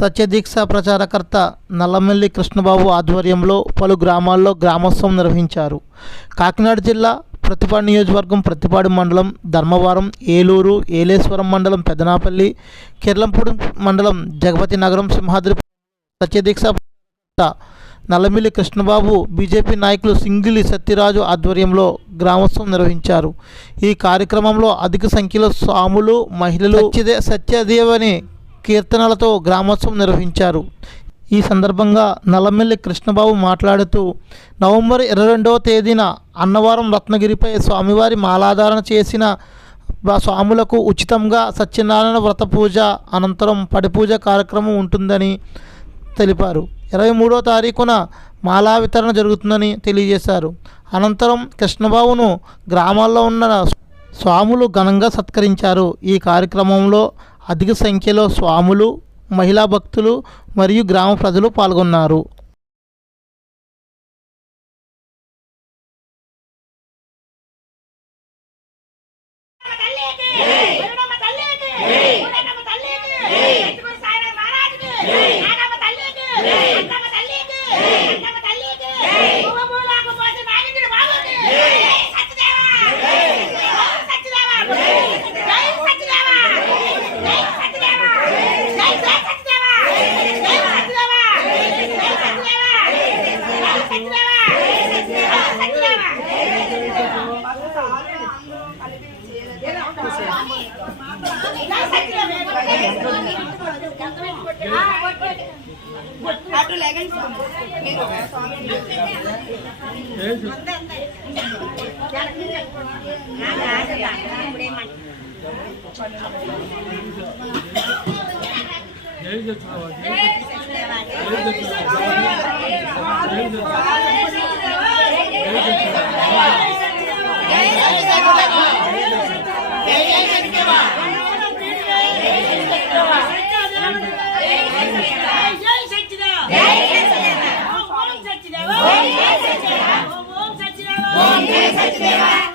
సత్యదీక్ష ప్రచారకర్త నల్లమల్లి కృష్ణబాబు ఆధ్వర్యంలో పలు గ్రామాల్లో గ్రామోత్సవం నిర్వహించారు. కాకినాడ జిల్లా ప్రతిపాడు నియోజకవర్గం ప్రతిపాడు మండలం ధర్మవరం ఏలూరు ఏలేశ్వరం మండలం పెదనాపల్లి కిర్లంపూడి మండలం జగపతి నగరం సింహాద్రి సత్యదీక్ష నల్లమిల్లి కృష్ణబాబు బీజేపీ నాయకులు సింగిలి సత్యరాజు ఆధ్వర్యంలో గ్రామోత్సవం నిర్వహించారు. ఈ కార్యక్రమంలో అధిక సంఖ్యలో స్వాములు మహిళలు సత్యదేవని కీర్తనలతో గ్రామోత్సవం నిర్వహించారు. ఈ సందర్భంగా నల్లమిల్లి కృష్ణబాబు మాట్లాడుతూ నవంబర్ ఇరవై రెండవ తేదీన అన్నవరం రత్నగిరిపై స్వామివారి మాలాధారణ చేసిన స్వాములకు ఉచితంగా సత్యనారాయణ వ్రత పూజ అనంతరం పడిపూజ కార్యక్రమం ఉంటుందని తెలిపారు. ఇరవై మూడో తారీఖున మాలా వితరణ జరుగుతుందని తెలియజేశారు. అనంతరం కృష్ణబాబును గ్రామాల్లో ఉన్న స్వాములు ఘనంగా సత్కరించారు. ఈ కార్యక్రమంలో అధిక సంఖ్యలో స్వాములు మహిళా భక్తులు మరియు గ్రామ ప్రజలు పాల్గొన్నారు. అటు లెగన్స్ మీరు జై Thank you very.